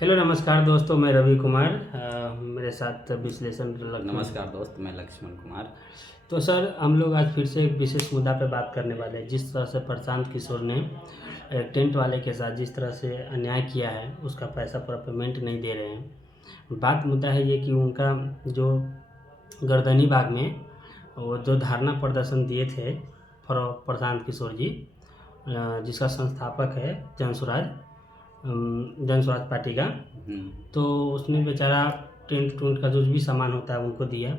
Hello नमस्कार दोस्तों, मैं रवि कुमार। मेरे साथ विश्लेषण नमस्कार दोस्त, मैं लक्ष्मण कुमार। तो सर, हम लोग आज फिर से एक विशेष मुद्दा पे बात करने वाले हैं। जिस तरह से प्रशांत किशोर ने टेंट वाले के साथ जिस तरह से अन्याय किया है, उसका पैसा पूरा पेमेंट नहीं दे रहे हैं। बात मुद्दा है ये कि उनका जो गर्दनी बाग में वो जो धरना प्रदर्शन दिए थे प्रशांत किशोर जी, जिसका संस्थापक है जनस्वराज पार्टी का, तो उसने बेचारा टेंट का जो भी सामान होता है उनको दिया।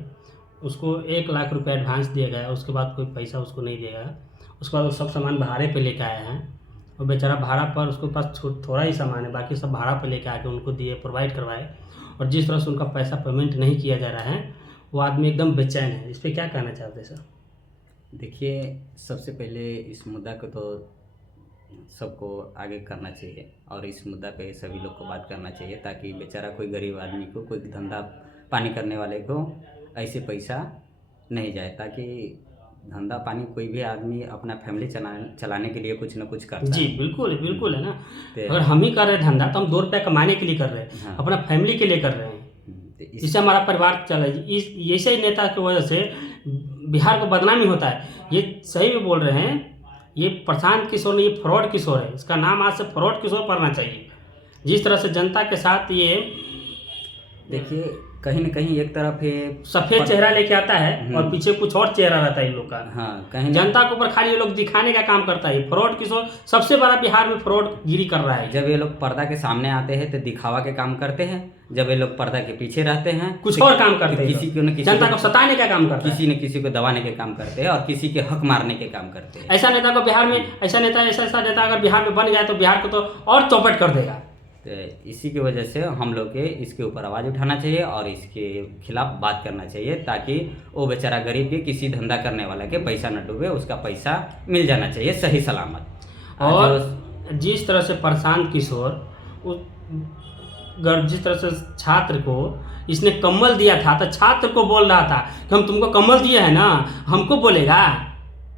उसको 1 लाख रुपए एडवांस दिया गया, उसके बाद कोई पैसा उसको नहीं देगा। उसके बाद वो सब सामान भाड़े पे लेके आए हैं और बेचारा भाड़ा पर, उसके पास थोड़ा ही सामान है, बाकी सब भाड़ा पे लेके आके उनको दिए, प्रोवाइड करवाए। और जिस तरह से उनका पैसा पेमेंट नहीं किया जा रहा है, वो आदमी एकदम बेचैन है। इस पर क्या कहना चाहते हैं सर? देखिए, सबसे पहले इस मुद्दा को तो सबको आगे करना चाहिए और इस मुद्दा पे सभी लोग को बात करना चाहिए, ताकि बेचारा कोई गरीब आदमी को, कोई धंधा पानी करने वाले को ऐसे पैसा नहीं जाए। ताकि धंधा पानी कोई भी आदमी अपना फैमिली चलाने के लिए कुछ ना कुछ करता जी है। बिल्कुल बिल्कुल, है ना। अगर हम ही कर रहे हैं धंधा, तो हम 2 रुपया कमाने के लिए कर रहे हैं, हाँ। अपना फैमिली के लिए कर रहे हैं, इससे हमारा परिवार चला। ऐसे ही नेता की वजह से बिहार को बदनामी होता है। ये सही में बोल रहे हैं, ये प्रशांत किशोर नहीं, ये फ्रॉड किशोर है। इसका नाम आज से फ्रॉड किशोर पड़ना चाहिए। जिस तरह से जनता के साथ ये देखिए, कहीं न कहीं एक तरफ ये सफेद चेहरा लेके आता है और पीछे कुछ और चेहरा रहता है इन लोग का। हाँ, कहीं जनता के ऊपर खाली ये लोग दिखाने का काम करता है। फ्रॉड किशोर सबसे बड़ा बिहार में फ्रॉड गिरी कर रहा है। जब ये लोग पर्दा के सामने आते हैं तो दिखावा के काम करते हैं, जब ये लोग पर्दा के पीछे रहते हैं कुछ और काम करते हैं, किसी को न किसी जनता को सताने का काम करते हैं, किसी न किसी को दबाने के काम करते हैं और किसी के हक मारने के काम करते हैं। ऐसा नेता को बिहार में, ऐसा नेता अगर बिहार में बन जाए तो बिहार को तो और चौपट कर देगा। तो इसी की वजह से हम लोग के इसके ऊपर आवाज़ उठाना चाहिए और इसके खिलाफ बात करना चाहिए, ताकि वो बेचारा गरीब के, किसी धंधा करने वाला के पैसा न डूबे, उसका पैसा मिल जाना चाहिए सही सलामत। और जिस तरह से प्रशांत किशोर जिस तरह से छात्र को इसने कम्बल दिया था, तो छात्र को बोल रहा था कि हम तुमको कम्बल दिए है ना, हमको बोलेगा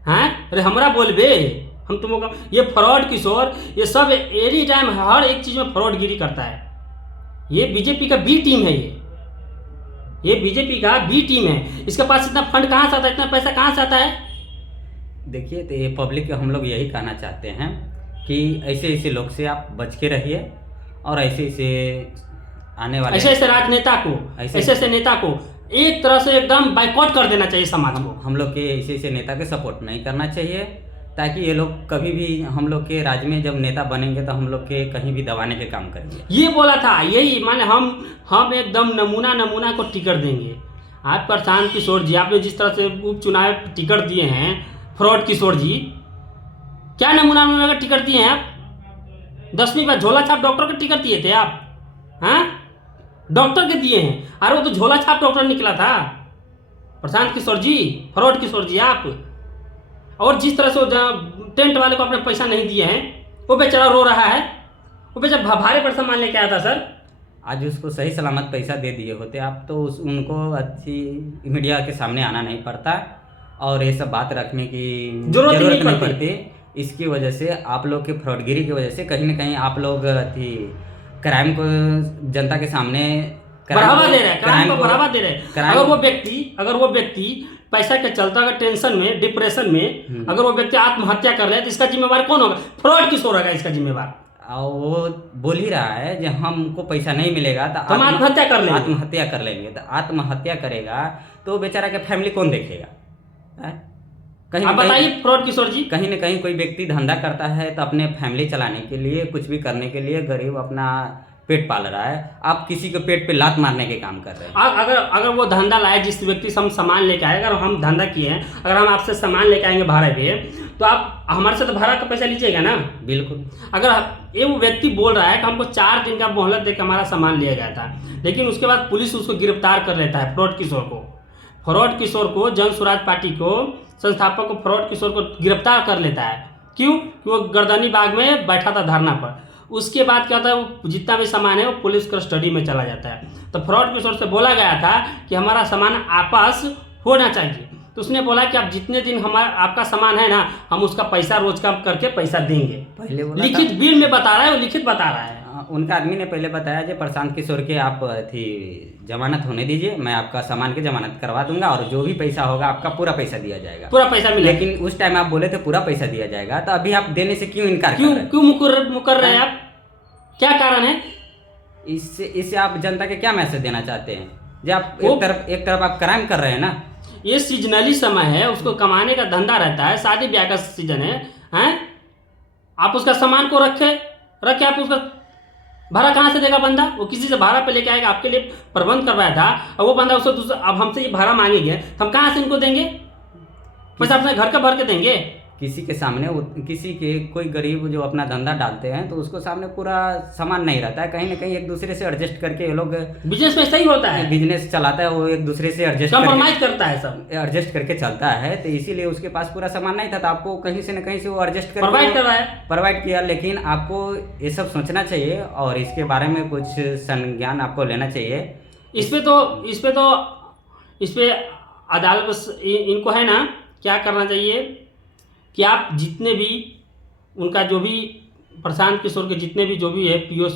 हैं? अरे हमरा बोलबे, हम तुमको। ये फ्रॉड किशोर, ये सब एनी टाइम हर एक चीज में फ्रॉड गिरी करता है। ये बीजेपी का बी टीम है। ये बीजेपी का बी टीम है। इसके पास इतना फंड कहाँ से आता है, इतना पैसा कहाँ से आता है? देखिए, तो ये पब्लिक को हम लोग यही कहना चाहते हैं कि ऐसे ऐसे लोग से आप बच के रहिए और ऐसे ऐसे आने वाले ऐसे राजनेता को, ऐसे नेता को एक तरह से एकदम बाइकआउट कर देना चाहिए समाज को। हम लोग के ऐसे नेता के सपोर्ट नहीं करना चाहिए, ताकि ये लोग कभी भी हम लोग के राज्य में जब नेता बनेंगे तो हम लोग के कहीं भी दबाने के काम करेंगे। ये बोला था, यही माने हम एकदम नमूना को टिकट देंगे। आप प्रशांत किशोर जी, आपने जिस तरह से उपचुनाव टिकट दिए हैं, फ्रॉड किशोर जी, क्या नमूना का टिकट दिए हैं आप? 10वीं बार झोला छाप डॉक्टर का टिकट दिए थे आप? हाँ, डॉक्टर के दिए हैं। अरे वो तो झोला छाप डॉक्टर निकला था प्रशांत किशोर जी, फ्रॉड किशोर जी आप। और जिस तरह से वो टेंट वाले को अपने पैसा नहीं दिए हैं, वो बेचारा रो रहा है। वो बेचारा भारे पर सामान लेके आया था सर। आज उसको सही सलामत पैसा दे दिए होते आप तो उनको अच्छी मीडिया के सामने आना नहीं पड़ता और ये सब बात रखने की जरूरत नहीं पड़ती। इसकी वजह से आप लोग के फ्रॉडगिरी की वजह से कहीं ना कहीं आप लोग क्राइम को जनता के सामने बढ़ावा दे रहे हैं, क्राइम को बढ़ावा दे रहे हैं। अगर वो व्यक्ति पैसा के चलता, अगर टेंशन में, डिप्रेशन में अगर वो व्यक्ति आत्महत्या कर रहा है, तो इसका जिम्मेवार कौन होगा? फ्रॉड किशोर होगा इसका जिम्मेवार। वो बोल ही रहा है कि हमको पैसा नहीं मिलेगा तो हम आत्महत्या कर लेंगे। आत्महत्या कर लेंगे। तो आत्महत्या करेगा तो बेचारा के फैमिली कौन देखेगा? आप बताइए फ्रॉड किशोर जी। कहीं ना कहीं कोई व्यक्ति धंधा करता है तो अपने फैमिली चलाने के लिए, कुछ भी करने के लिए गरीब अपना पेट पाल रहा है। आप किसी के पेट पे लात मारने के काम कर रहे हैं। अगर वो धंधा लाए, जिस व्यक्ति से हम सामान लेके आए, अगर हम धंधा किए हैं, अगर हम आपसे सामान लेके आएंगे भाड़े पे, तो आप हमारे से तो भाड़ा का पैसा लीजिएगा ना? बिल्कुल। अगर ये वो व्यक्ति बोल रहा है कि हमको 4 दिन का मोहलत देकर हमारा सामान लिया गया था, लेकिन उसके बाद पुलिस उसको गिरफ्तार कर लेता है, फ्रॉड किशोर को जनस्वराज पार्टी को, संस्थापक को, फ्रॉड किशोर को गिरफ्तार कर लेता है। क्यों? कि वो गर्दनी बाग में बैठा था धरना पर। उसके बाद क्या होता है, वो जितना भी सामान है वो पुलिस कस्टडी में चला जाता है। तो फ्रॉड किशोर से बोला गया था कि हमारा सामान आपस होना चाहिए, तो उसने बोला कि आप जितने दिन हमारा आपका सामान है ना, हम उसका पैसा रोज का करके पैसा देंगे। पहले बोला लिखित बिल में बता रहा है, वो लिखित बता रहा है। उनका आदमी ने पहले बताया कि प्रशांत किशोर के आप थी जमानत होने दीजिए, मैं आपका सामान की जमानत करवा दूंगा और जो भी पैसा होगा आपका पूरा पैसा दिया जाएगा, पूरा पैसा मिलेगा। लेकिन उस टाइम आप बोले थे पूरा पैसा दिया जाएगा, तो अभी आप देने से क्यों इनकार कर क्यों रहे हैं? क्यों मुकर रहे हैं आप? क्या कारण है? इससे आप जनता के क्या मैसेज देना चाहते हैं? जब आप वो- एक तरफ आप क्राइम कर रहे हैं ना। ये सीजनली समय है, उसको कमाने का धंधा रहता है, शादी ब्याह का सीजन है, हैं? आप उसका सामान को रखे आप उसका भाड़ा कहाँ से देगा बंदा? वो किसी से भाड़ा पे लेके आएगा, आपके लिए प्रबंध करवाया था, और वो बंदा उसको दूसरा अब हमसे ये भाड़ा मांगेंगे तो हम कहाँ से इनको देंगे? पैसा अपने घर का भर के देंगे? किसी के सामने किसी के कोई गरीब जो अपना धंधा डालते हैं तो उसको सामने पूरा सामान नहीं रहता है, कहीं ना कहीं एक दूसरे से एडजस्ट करके ये लोग बिजनेस में सही होता है, बिजनेस चलाता है, वो एक दूसरे से कॉम्प्रोमाइज करता है, सब एडजस्ट करके चलता है। तो इसीलिए उसके पास पूरा सामान नहीं था, तो आपको कहीं से न कहीं से वो एडजस्ट प्रोवाइड किया। लेकिन आपको ये सब सोचना चाहिए और इसके बारे में कुछ संज्ञान आपको लेना चाहिए। इस पे अदालत इनको है ना क्या करना चाहिए कि आप जितने भी उनका जो भी प्रशांत किशोर के जितने भी जो भी है PO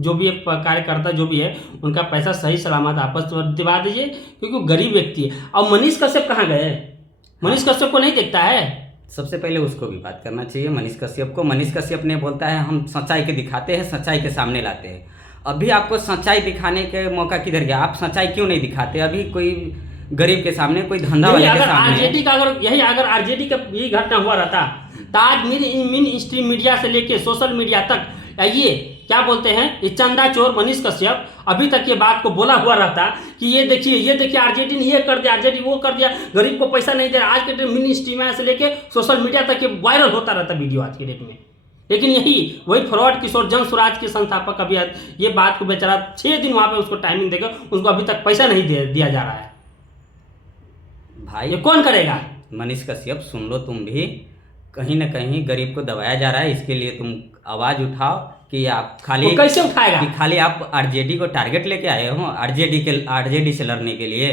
जो भी है कार्यकर्ता जो भी है, उनका पैसा सही सलामत आपस दिवा दीजिए, क्योंकि वो गरीब व्यक्ति है। और मनीष कश्यप कहाँ गए? मनीष कश्यप को नहीं देखता है? सबसे पहले उसको भी बात करना चाहिए, मनीष कश्यप को। मनीष कश्यप ने बोलता है हम सच्चाई के दिखाते हैं, सच्चाई के सामने लाते हैं। अभी आपको सच्चाई दिखाने के मौका किधर गया? आप सच्चाई क्यों नहीं दिखाते? अभी कोई गरीब के सामने, कोई धंधा वाले के सामने। आरजेडी का अगर आरजेडी का यही घटना हुआ रहता तो आज मेन स्ट्रीम मीडिया से लेके सोशल मीडिया तक ये क्या बोलते हैं, ये चंदा चोर मनीष कश्यप अभी तक ये बात को बोला हुआ रहता कि ये देखिए आरजेडी ने ये कर दिया, आरजेडी वो कर दिया, गरीब को पैसा नहीं दे रहा। आज के डेट मिनी स्ट्रीम से लेके सोशल मीडिया तक ये वायरल होता रहता वीडियो आज के डेट में। लेकिन वही फ्रॉड किशोर जन स्वराज के संस्थापक अभी ये बात को बेचारा 6 दिन वहां पे उसको टाइमिंग देकर उसको अभी तक पैसा नहीं दिया जा रहा है। भाई ये कौन करेगा? मनीष कश्यप सुन लो, तुम भी कहीं ना कहीं गरीब को दबाया जा रहा है, इसके लिए तुम आवाज उठाओ कि आप खाली कैसे उठाएगा? कि खाली आप आरजेडी को टारगेट लेके आए हो, आरजेडी से लड़ने के लिए।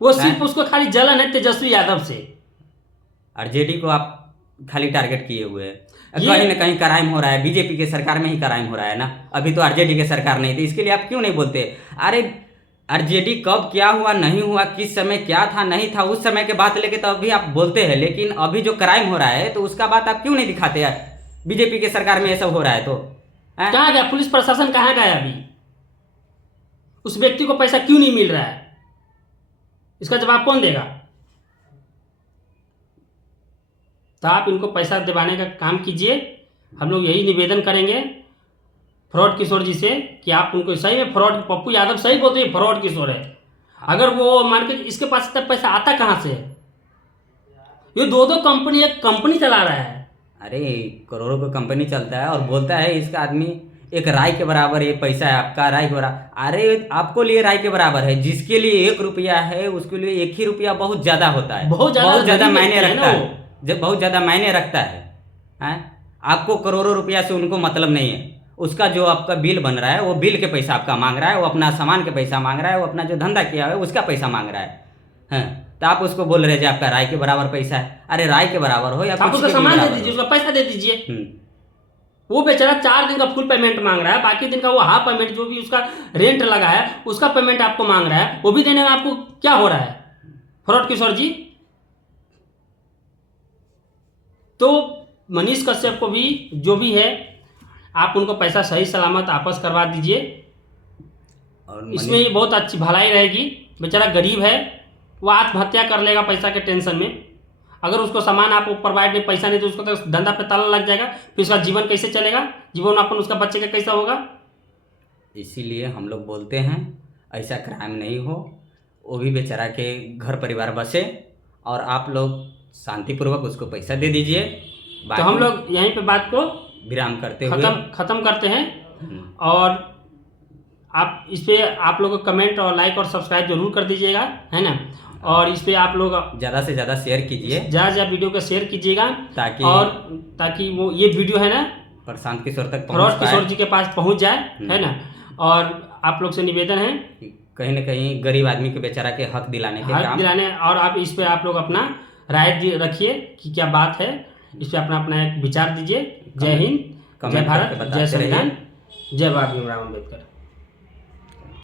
वो सिर्फ उसको खाली जलन है तेजस्वी यादव से। आरजेडी को आप खाली टारगेट किए हुए हैं। कहीं ना कहीं क्राइम हो रहा है, बीजेपी के सरकार में ही क्राइम हो रहा है ना। अभी तो आरजेडी के सरकार नहीं थी, इसके लिए आप क्यों नहीं बोलते? अरे आरजेडी कब क्या हुआ नहीं हुआ, किस समय क्या था नहीं था, उस समय के बात लेके तो अभी आप बोलते हैं। लेकिन अभी जो क्राइम हो रहा है तो उसका बात आप क्यों नहीं दिखाते यार? बीजेपी के सरकार में ये सब हो रहा है तो कहाँ गया पुलिस प्रशासन? कहाँ गया अभी? उस व्यक्ति को पैसा क्यों नहीं मिल रहा है? इसका जवाब कौन देगा? तो आप इनको पैसा दिलाने का काम कीजिए। हम लोग यही निवेदन करेंगे फ्रॉड किशोर जी से कि आप उनको सही में फ्रॉड, पप्पू यादव सही बोलते हैं फ्रॉड किशोर है। अगर वो मान के इसके पास इतना पैसा आता कहाँ से? ये दो कंपनी, एक कंपनी चला रहा है। अरे करोड़ों का कंपनी चलता है और बोलता है इसका आदमी एक राय के बराबर ये पैसा है आपका, राय के बराबर। अरे आपको लिए राय के बराबर है, जिसके लिए 1 रुपया है उसके लिए 1 ही रुपया बहुत ज्यादा होता है, बहुत ज्यादा मायने रखता है, जब बहुत ज्यादा मायने रखता है। आपको करोड़ों रुपया से उनको मतलब नहीं है। उसका जो आपका बिल बन रहा है वो बिल के पैसा आपका मांग रहा है, वो अपना सामान के पैसा मांग रहा है, वो अपना जो धंधा किया है उसका पैसा मांग रहा है। तो आप उसको बोल रहे हैं आपका राय के बराबर पैसा है। अरे राय के बराबर हो या आप उसका सामान दे दीजिए, उसका पैसा दे दीजिए। वो बेचारा 4 दिन का फुल पेमेंट मांग रहा है, बाकी दिन का वो हाफ पेमेंट जो भी उसका रेंट लगा है उसका पेमेंट आपको मांग रहा है, वो भी देने में आपको क्या हो रहा है फ्रॉड किशोर जी? तो मनीष कश्यप को भी जो भी है आप उनको पैसा सही सलामत वापस करवा दीजिए। और इसमें ये बहुत अच्छी भलाई रहेगी। बेचारा गरीब है, वो आत्महत्या कर लेगा पैसा के टेंशन में। अगर उसको सामान आप प्रोवाइड नहीं, पैसा नहीं, तो उसको तो धंधा पे ताला लग जाएगा, फिर उसका जीवन कैसे चलेगा? जीवन अपन उसका बच्चे का कैसा होगा? इसीलिए हम लोग बोलते हैं ऐसा क्राइम नहीं हो, वो भी बेचारा के घर परिवार बसे और आप लोग शांतिपूर्वक उसको पैसा दे दीजिए। तो हम लोग यहीं पे बात को विराम करते हुए खत्म करते हैं। और आप इस पे आप लोग कमेंट और लाइक और सब्सक्राइब जरूर कर दीजिएगा, है ना। और इस पे आप लोग ज़्यादा से ज़्यादा शेयर कीजिए, ज़्यादा वीडियो को शेयर कीजिएगा ताकि वो ये वीडियो है ना प्रशांत किशोर तक फ्रॉड किशोर जी के पास पहुंच जाए, है ना। और आप लोग से निवेदन है कहीं ना कहीं गरीब आदमी के बेचारा के हक दिलाने के हक काम दिलाने। और आप इस पे आप लोग अपना राय रखिए कि क्या बात है, इस पे अपना अपना एक विचार दीजिए। जय हिंद, जय कमेंट करके भारत, जय बताते रहिए। संविधान, जय बाबा भीमराव अम्बेडकर।